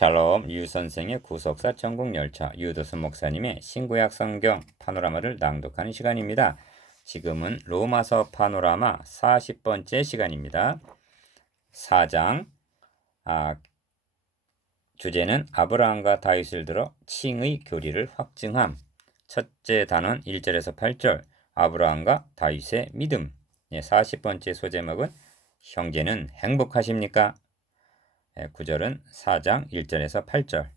샬롬 유선생의 구속사 전국열차 유도순 목사님의 신구약 성경 파노라마를 낭독하는 시간입니다. 지금은 로마서 파노라마 40번째 시간입니다. 4장 주제는 아브라함과 다윗을 들어 칭의 교리를 확증함. 첫째 단원 1절에서 8절 아브라함과 다윗의 믿음. 40번째 소제목은 형제는 행복하십니까? 9절은 4장 1절에서 8절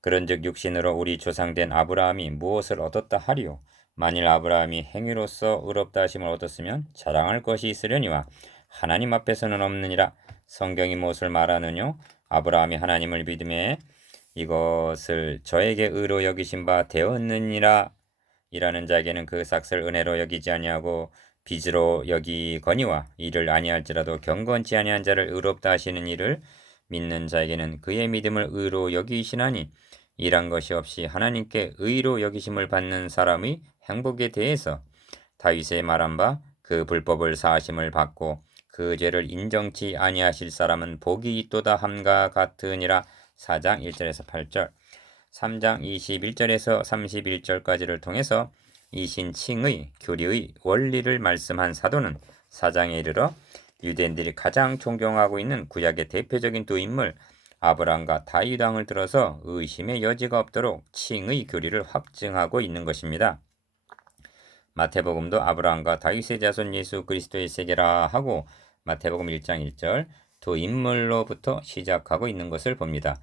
그런즉 육신으로 우리 조상된 아브라함이 무엇을 얻었다 하리요? 만일 아브라함이 행위로서 의롭다 하심을 얻었으면 자랑할 것이 있으려니와 하나님 앞에서는 없느니라. 성경이 무엇을 말하느뇨? 아브라함이 하나님을 믿음에 이것을 저에게 의로 여기신 바 되었느니라. 일하는 자에게는 그 삭을 은혜로 여기지 아니하고 빚으로 여기거니와 이를 아니할지라도 경건치 아니한 자를 의롭다 하시는 이를 믿는 자에게는 그의 믿음을 의로 여기시나니 일한 것이 없이 하나님께 의로 여기심을 받는 사람의 행복에 대해서 다윗의 말한 바 그 불법을 사하심을 받고 그 죄를 인정치 아니하실 사람은 복이 있도다 함과 같으니라. 4장 1절에서 8절 3장 21절에서 31절까지를 통해서 이신칭의 교리의 원리를 말씀한 사도는 4장에 이르러 유대인들이 가장 존경하고 있는 구약의 대표적인 두 인물 아브라함과 다윗 왕을 들어서 의심의 여지가 없도록 칭의 교리를 확증하고 있는 것입니다. 마태복음도 아브라함과 다윗의 자손 예수 그리스도의 세계라 하고 마태복음 1장 1절 두 인물로부터 시작하고 있는 것을 봅니다.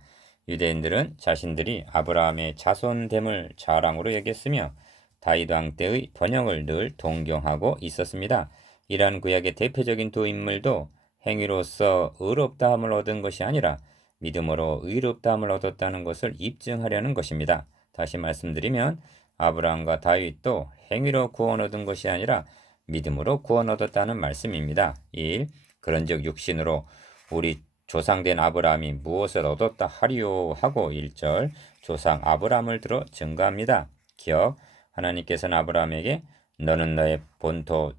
유대인들은 자신들이 아브라함의 자손됨을 자랑으로 여겼으며 다윗 왕 때의 번영을 늘 동경하고 있었습니다. 이러한 구약의 대표적인 두 인물도 행위로서 의롭다함을 얻은 것이 아니라 믿음으로 의롭다함을 얻었다는 것을 입증하려는 것입니다. 다시 말씀드리면 아브라함과 다윗도 행위로 구원 얻은 것이 아니라 믿음으로 구원 얻었다는 말씀입니다. 1. 그런즉 육신으로 우리 조상된 아브라함이 무엇을 얻었다 하리요 하고 1절 조상 아브라함을 들어 증거합니다. 기억 하나님께서는 아브라함에게 너는 너의 본토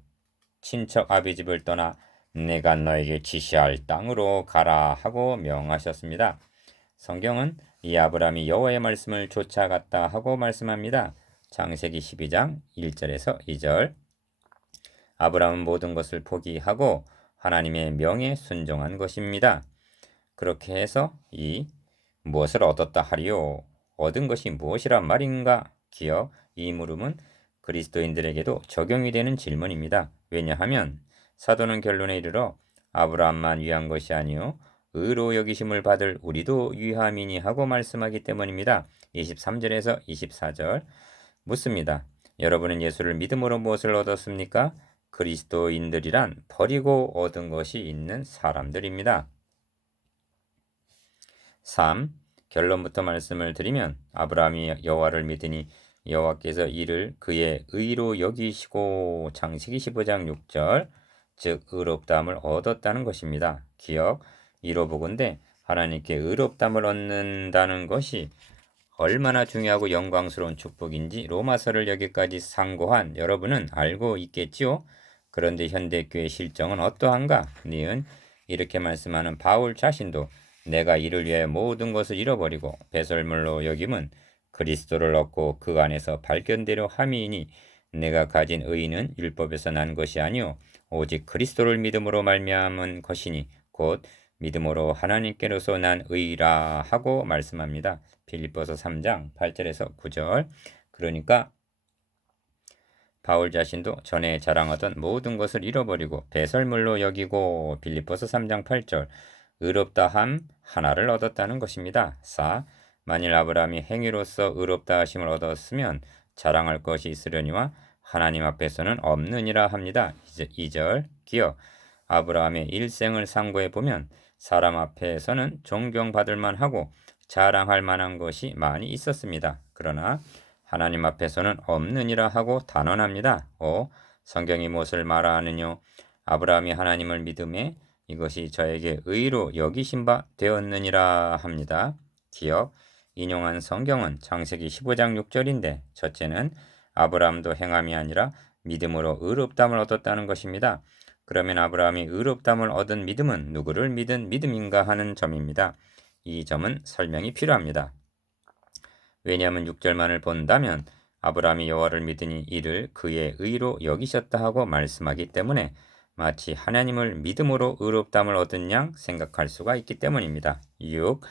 친척 아비집을 떠나 내가 너에게 지시할 땅으로 가라 하고 명하셨습니다. 성경은 이 아브라함이 여호와의 말씀을 쫓아갔다 하고 말씀합니다. 창세기 12장 1절에서 2절 아브라함은 모든 것을 포기하고 하나님의 명에 순종한 것입니다. 그렇게 해서 이 무엇을 얻었다 하리요? 얻은 것이 무엇이란 말인가? 기억 이 물음은 그리스도인들에게도 적용이 되는 질문입니다. 왜냐하면 사도는 결론에 이르러 아브라함만 위한 것이 아니요 의로 여기심을 받을 우리도 위함이니 하고 말씀하기 때문입니다. 23절에서 24절 묻습니다. 여러분은 예수를 믿음으로 무엇을 얻었습니까? 그리스도인들이란 버리고 얻은 것이 있는 사람들입니다. 3. 결론부터 말씀을 드리면 아브라함이 여호와를 믿으니 여호와께서 이를 그의 의로 여기시고 창세기 15장 6절 즉 의롭다함을 얻었다는 것입니다. 기억 이로 보건대 하나님께 의롭다함을 얻는다는 것이 얼마나 중요하고 영광스러운 축복인지 로마서를 여기까지 상고한 여러분은 알고 있겠지요? 그런데 현대교회 실정은 어떠한가? 니은 이렇게 말씀하는 바울 자신도 내가 이를 위해 모든 것을 잃어버리고 배설물로 여김은 그리스도를 얻고 그 안에서 발견되려 함이니 내가 가진 의는 율법에서 난 것이 아니요 오직 그리스도를 믿음으로 말미암은 것이니 곧 믿음으로 하나님께로서 난 의라 하고 말씀합니다. 빌립보서 3장 8절에서 9절 그러니까 바울 자신도 전에 자랑하던 모든 것을 잃어버리고 배설물로 여기고 빌립보서 3장 8절 의롭다함 하나를 얻었다는 것입니다. 4. 만일 아브라함이 행위로서 의롭다 하심을 얻었으면 자랑할 것이 있으려니와 하나님 앞에서는 없느니라 합니다. 2절 기억 아브라함의 일생을 상고해 보면 사람 앞에서는 존경받을 만하고 자랑할 만한 것이 많이 있었습니다. 그러나 하나님 앞에서는 없느니라 하고 단언합니다. 5. 성경이 무엇을 말하느뇨? 아브라함이 하나님을 믿음에 이것이 저에게 의로 여기신 바 되었느니라 합니다. 기억 인용한 성경은 창세기 15장 6절인데 첫째는 아브라함도 행함이 아니라 믿음으로 의롭다함을 얻었다는 것입니다. 그러면 아브라함이 의롭다함을 얻은 믿음은 누구를 믿은 믿음인가 하는 점입니다. 이 점은 설명이 필요합니다. 왜냐하면 6절만을 본다면 아브라함이 여호와를 믿으니 이를 그의 의로 여기셨다 하고 말씀하기 때문에 마치 하나님을 믿음으로 의롭다함을 얻은 양 생각할 수가 있기 때문입니다. 6.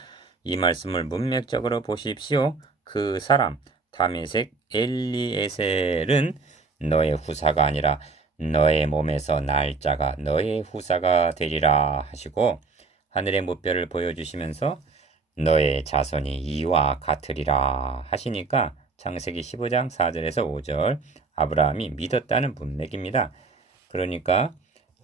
이 말씀을 문맥적으로 보십시오. 그 사람 다메섹 엘리에셀은 너의 후사가 아니라 너의 몸에서 날짜가 너의 후사가 되리라 하시고 하늘의 무뼈를 보여주시면서 너의 자손이 이와 같으리라 하시니까 창세기 15장 4절에서 5절 아브라함이 믿었다는 문맥입니다. 그러니까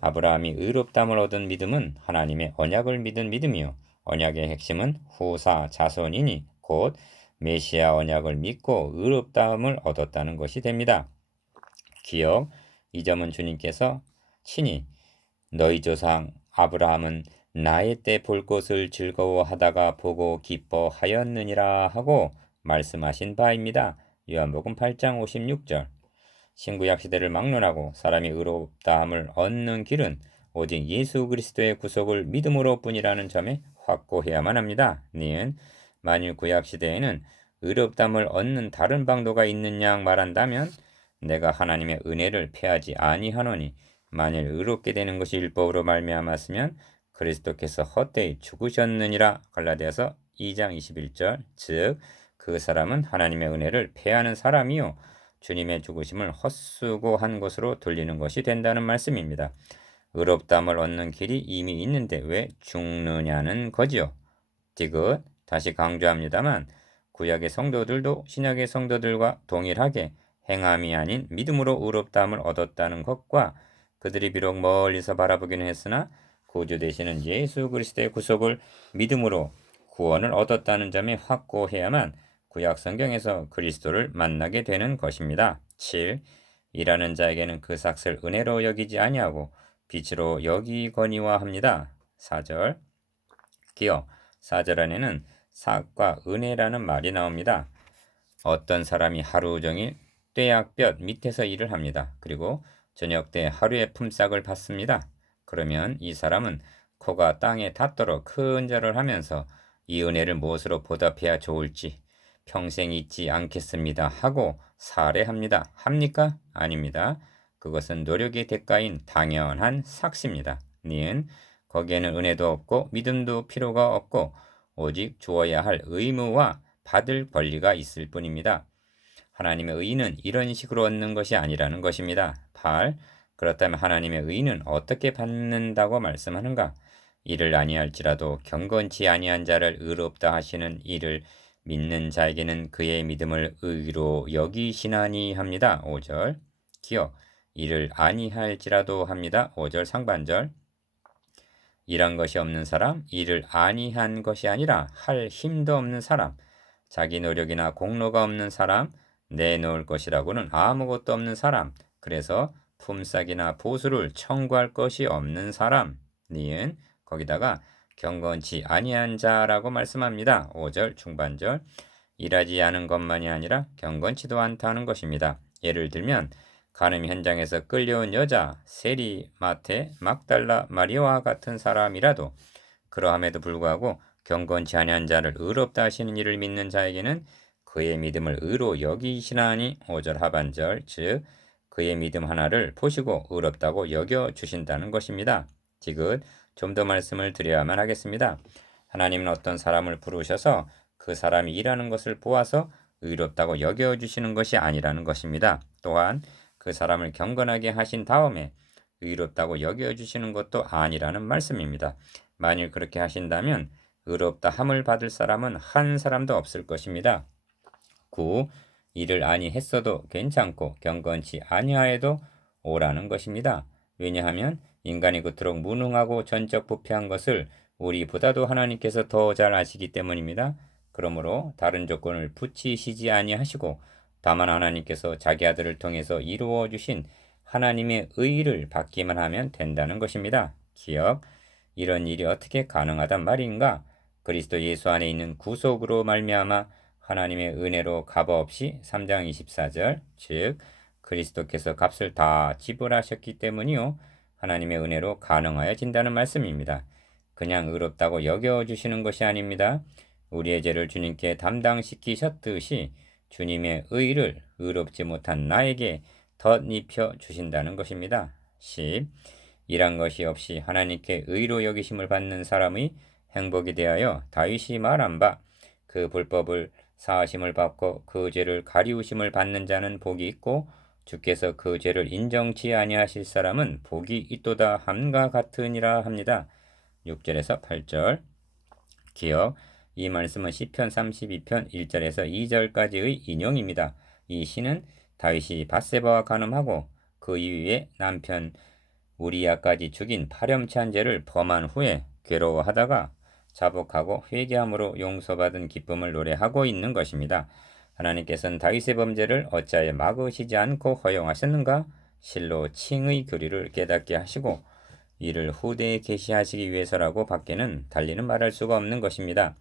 아브라함이 의롭다함을 얻은 믿음은 하나님의 언약을 믿은 믿음이요. 언약의 핵심은 후사 자손이니 곧 메시아 언약을 믿고 의롭다함을 얻었다는 것이 됩니다. 기억, 이 점은 주님께서 친히 너희 조상 아브라함은 나의 때 볼 것을 즐거워하다가 보고 기뻐하였느니라 하고 말씀하신 바입니다. 요한복음 8장 56절. 신구약 시대를 막론하고 사람이 의롭다함을 얻는 길은 오직 예수 그리스도의 구속을 믿음으로 뿐이라는 점에 확고해야만 합니다. 니은 만일 구약 시대에는 의롭다함을 얻는 다른 방도가 있는 양 말한다면 내가 하나님의 은혜를 패하지 아니하노니 만일 의롭게 되는 것이 율법으로 말미암았으면 그리스도께서 헛되이 죽으셨느니라. 갈라디아서 2장 21절. 즉 그 사람은 하나님의 은혜를 패하는 사람이요 주님의 죽으심을 헛수고한 것으로 돌리는 것이 된다는 말씀입니다. 의롭다함을 얻는 길이 이미 있는데 왜 죽느냐는 거지요. 디귿 다시 강조합니다만 구약의 성도들도 신약의 성도들과 동일하게 행함이 아닌 믿음으로 의롭다함을 얻었다는 것과 그들이 비록 멀리서 바라보기는 했으나 구주 되시는 예수 그리스도의 구속을 믿음으로 구원을 얻었다는 점에 확고해야만 구약 성경에서 그리스도를 만나게 되는 것입니다. 7. 일하는 자에게는 그 삭을 은혜로 여기지 아니하고 빛으로 여기거니와 합니다. 4절. 기억 4절 안에는 삭과 은혜라는 말이 나옵니다. 어떤 사람이 하루 종일 뙤약볕 밑에서 일을 합니다. 그리고 저녁 때 하루의 품삯을 받습니다. 그러면 이 사람은 코가 땅에 닿도록 큰 절을 하면서 이 은혜를 무엇으로 보답해야 좋을지 평생 잊지 않겠습니다 하고 살해합니다. 합니까? 아닙니다. 그것은 노력의 대가인 당연한 삭시입니다. 니은 거기에는 은혜도 없고 믿음도 필요가 없고 오직 주어야 할 의무와 받을 권리가 있을 뿐입니다. 하나님의 의는 이런 식으로 얻는 것이 아니라는 것입니다. 8. 그렇다면 하나님의 의는 어떻게 받는다고 말씀하는가? 이를 아니할지라도 경건치 아니한 자를 의롭다 하시는 이를 믿는 자에게는 그의 믿음을 의로 여기시나니 합니다. 5절. 기억. 이를 아니할지라도 합니다. 5절 상반절. 일한 것이 없는 사람, 일을 아니한 것이 아니라 할 힘도 없는 사람, 자기 노력이나 공로가 없는 사람, 내놓을 것이라고는 아무것도 없는 사람, 그래서 품삯이나 보수를 청구할 것이 없는 사람, 니은 거기다가 경건치 아니한 자라고 말씀합니다. 5절 중반절. 일하지 않은 것만이 아니라 경건치도 않다는 것입니다. 예를 들면 간음 현장에서 끌려온 여자 세리, 마테, 막달라, 마리아와 같은 사람이라도 그러함에도 불구하고 경건치 아니한 자를 의롭다 하시는 이를 믿는 자에게는 그의 믿음을 의로 여기시나니 5절 하반절 즉 그의 믿음 하나를 보시고 의롭다고 여겨 주신다는 것입니다. 디귿 좀 더 말씀을 드려야만 하겠습니다. 하나님은 어떤 사람을 부르셔서 그 사람이 일하는 것을 보아서 의롭다고 여겨 주시는 것이 아니라는 것입니다. 또한 그 사람을 경건하게 하신 다음에 의롭다고 여겨 주시는 것도 아니라는 말씀입니다. 만일 그렇게 하신다면 의롭다 함을 받을 사람은 한 사람도 없을 것입니다. 9. 일을 아니했어도 괜찮고 경건치 아니하여도 오라는 것입니다. 왜냐하면 인간이 그토록 무능하고 전적 부패한 것을 우리보다도 하나님께서 더 잘 아시기 때문입니다. 그러므로 다른 조건을 붙이시지 아니하시고 다만 하나님께서 자기 아들을 통해서 이루어 주신 하나님의 의를 받기만 하면 된다는 것입니다. 기억, 이런 일이 어떻게 가능하단 말인가? 그리스도 예수 안에 있는 구속으로 말미암아 하나님의 은혜로 값없이 3장 24절 즉 그리스도께서 값을 다 지불하셨기 때문이요 하나님의 은혜로 가능하여진다는 말씀입니다. 그냥 의롭다고 여겨주시는 것이 아닙니다. 우리의 죄를 주님께 담당시키셨듯이 주님의 의를 의롭지 못한 나에게 덧입혀 주신다는 것입니다. 10. 이란 것이 없이 하나님께 의로 여기심을 받는 사람의 행복에 대하여 다윗이 말한 바 그 불법을 사하심을 받고 그 죄를 가리우심을 받는 자는 복이 있고 주께서 그 죄를 인정치 아니하실 사람은 복이 있도다 함과 같으니라 합니다. 6절에서 8절 기억. 이 말씀은 시편 32편 1절에서 2절까지의 인용입니다. 이 시는 다윗이 밧세바와 간음하고 그 이후에 남편 우리야까지 죽인 파렴치한 죄를 범한 후에 괴로워하다가 자복하고 회개함으로 용서받은 기쁨을 노래하고 있는 것입니다. 하나님께서는 다윗의 범죄를 어찌하여 막으시지 않고 허용하셨는가? 실로 칭의 교리를 깨닫게 하시고 이를 후대에 계시하시기 위해서라고 밖에는 달리는 말할 수가 없는 것입니다.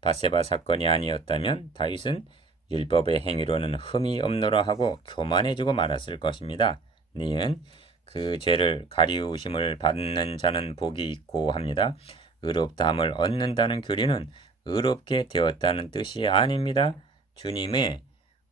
밧세바 사건이 아니었다면 다윗은 율법의 행위로는 흠이 없노라 하고 교만해지고 말았을 것입니다. 니은 그 죄를 가리우심을 받는 자는 복이 있고 합니다. 의롭다함을 얻는다는 교리는 의롭게 되었다는 뜻이 아닙니다. 주님의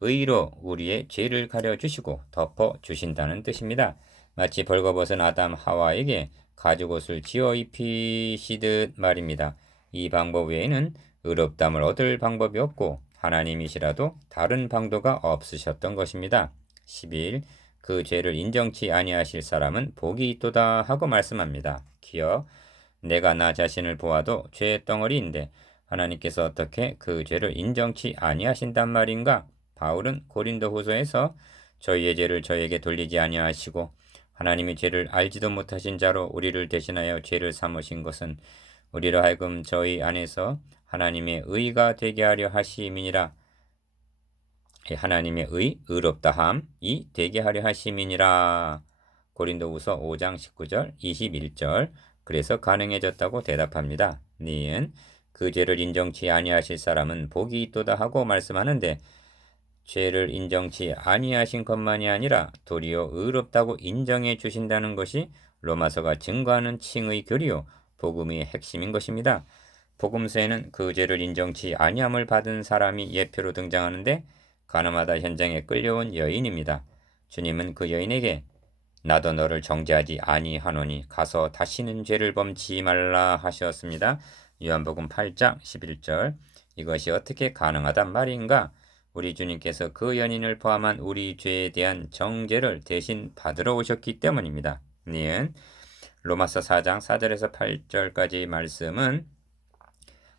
의로 우리의 죄를 가려주시고 덮어주신다는 뜻입니다. 마치 벌거벗은 아담 하와에게 가죽옷을 지어 입히시듯 말입니다. 이 방법 외에는 의롭다함을 얻을 방법이 없고 하나님이시라도 다른 방도가 없으셨던 것입니다. 11. 그 죄를 인정치 아니하실 사람은 복이 있도다 하고 말씀합니다. 기억. 내가 나 자신을 보아도 죄의 덩어리인데 하나님께서 어떻게 그 죄를 인정치 아니하신단 말인가? 바울은 고린도후서에서 저희의 죄를 저에게 돌리지 아니하시고 하나님이 죄를 알지도 못하신 자로 우리를 대신하여 죄를 삼으신 것은 우리로 하여금 저희 안에서 하나님의 의가 되게 하려 하심이니라. 하나님의 의롭다함이 되게 하려 하심이니라. 고린도후서 5장 19절 21절 그래서 가능해졌다고 대답합니다. 니은 그 죄를 인정치 아니하실 사람은 복이 있도다 하고 말씀하는데 죄를 인정치 아니하신 것만이 아니라 도리어 의롭다고 인정해 주신다는 것이 로마서가 증거하는 칭의 교리요 복음의 핵심인 것입니다. 복음서에는 그 죄를 인정치 아니함을 받은 사람이 예표로 등장하는데 가늠하다 현장에 끌려온 여인입니다. 주님은 그 여인에게 나도 너를 정죄하지 아니하노니 가서 다시는 죄를 범치 말라 하셨습니다. 요한복음 8장 11절 이것이 어떻게 가능하단 말인가? 우리 주님께서 그 연인을 포함한 우리 죄에 대한 정죄를 대신 받으러 오셨기 때문입니다. 니은 로마서 4장 4절에서 8절까지 말씀은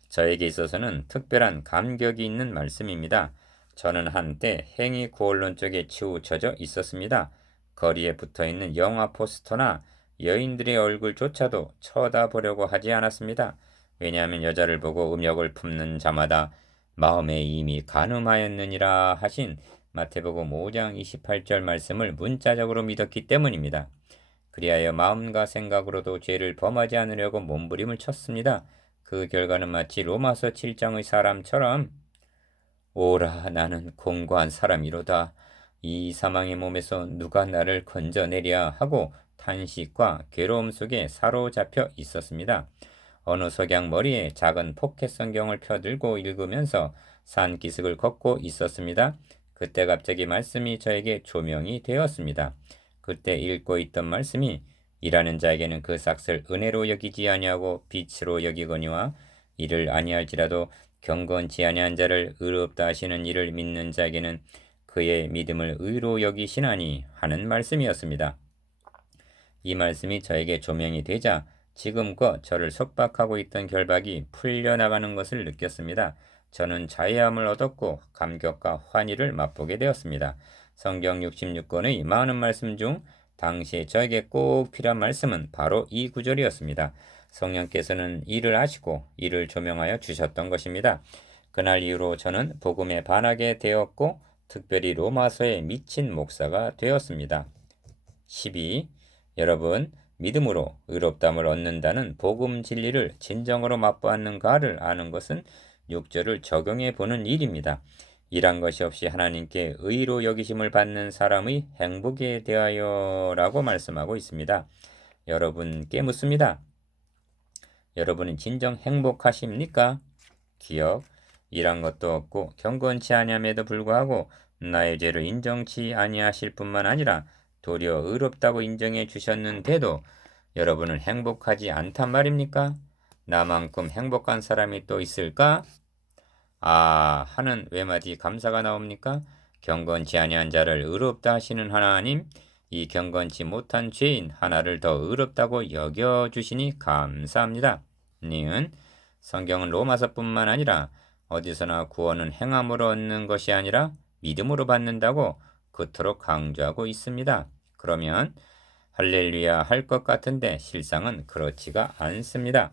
저에게 있어서는 특별한 감격이 있는 말씀입니다. 저는 한때 행위 구원론 쪽에 치우쳐져 있었습니다. 거리에 붙어있는 영화 포스터나 여인들의 얼굴조차도 쳐다보려고 하지 않았습니다. 왜냐하면 여자를 보고 음욕을 품는 자마다 마음에 이미 간음하였느니라 하신 마태복음 5장 28절 말씀을 문자적으로 믿었기 때문입니다. 그리하여 마음과 생각으로도 죄를 범하지 않으려고 몸부림을 쳤습니다. 그 결과는 마치 로마서 7장의 사람처럼 오라 나는 공고한 사람이로다. 이 사망의 몸에서 누가 나를 건져내랴 하고 탄식과 괴로움 속에 사로잡혀 있었습니다. 어느 석양 머리에 작은 포켓 성경을 펴들고 읽으면서 산기슭을 걷고 있었습니다. 그때 갑자기 말씀이 저에게 조명이 되었습니다. 그때 읽고 있던 말씀이 일하는 자에게는 그 삭을 은혜로 여기지 아니하고 빛으로 여기거니와 이를 아니할지라도 경건치 아니한 자를 의롭다 하시는 이를 믿는 자에게는 그의 믿음을 의로 여기시나니 하는 말씀이었습니다. 이 말씀이 저에게 조명이 되자 지금껏 저를 속박하고 있던 결박이 풀려나가는 것을 느꼈습니다. 저는 자유함을 얻었고 감격과 환희를 맛보게 되었습니다. 성경 66권의 많은 말씀 중 당시에 저에게 꼭 필요한 말씀은 바로 이 구절이었습니다. 성령께서는 이를 아시고 이를 조명하여 주셨던 것입니다. 그날 이후로 저는 복음에 반하게 되었고 특별히 로마서에 미친 목사가 되었습니다. 12. 여러분, 믿음으로 의롭다함을 얻는다는 복음 진리를 진정으로 맛보았는가를 아는 것은 6절을 적용해 보는 일입니다. 일한 것이 없이 하나님께 의로 여기심을 받는 사람의 행복에 대하여라고 말씀하고 있습니다. 여러분께 묻습니다. 여러분은 진정 행복하십니까? 기억, 일한 것도 없고 경건치 아니함에도 불구하고 나의 죄를 인정치 아니하실 뿐만 아니라 도리어 의롭다고 인정해 주셨는데도 여러분은 행복하지 않단 말입니까? 나만큼 행복한 사람이 또 있을까? 아 하는 외마디 감사가 나옵니까? 경건치 아니한 자를 의롭다 하시는 하나님, 이 경건치 못한 죄인 하나를 더 의롭다고 여겨주시니 감사합니다. 니은 성경은 로마서뿐만 아니라 어디서나 구원은 행함으로 얻는 것이 아니라 믿음으로 받는다고 그토록 강조하고 있습니다. 그러면 할렐루야 할 것 같은데 실상은 그렇지가 않습니다.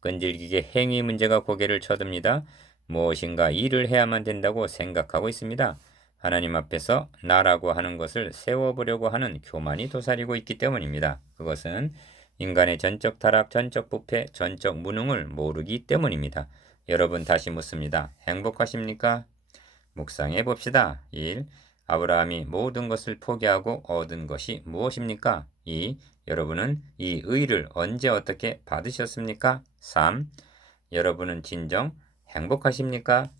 끈질기게 행위 문제가 고개를 쳐듭니다. 무엇인가 일을 해야만 된다고 생각하고 있습니다. 하나님 앞에서 나라고 하는 것을 세워보려고 하는 교만이 도사리고 있기 때문입니다. 그것은 인간의 전적 타락, 전적 부패, 전적 무능을 모르기 때문입니다. 여러분 다시 묻습니다. 행복하십니까? 묵상해 봅시다. 1. 아브라함이 모든 것을 포기하고 얻은 것이 무엇입니까? 2. 여러분은 이 의를 언제 어떻게 받으셨습니까? 3. 여러분은 진정 행복하십니까?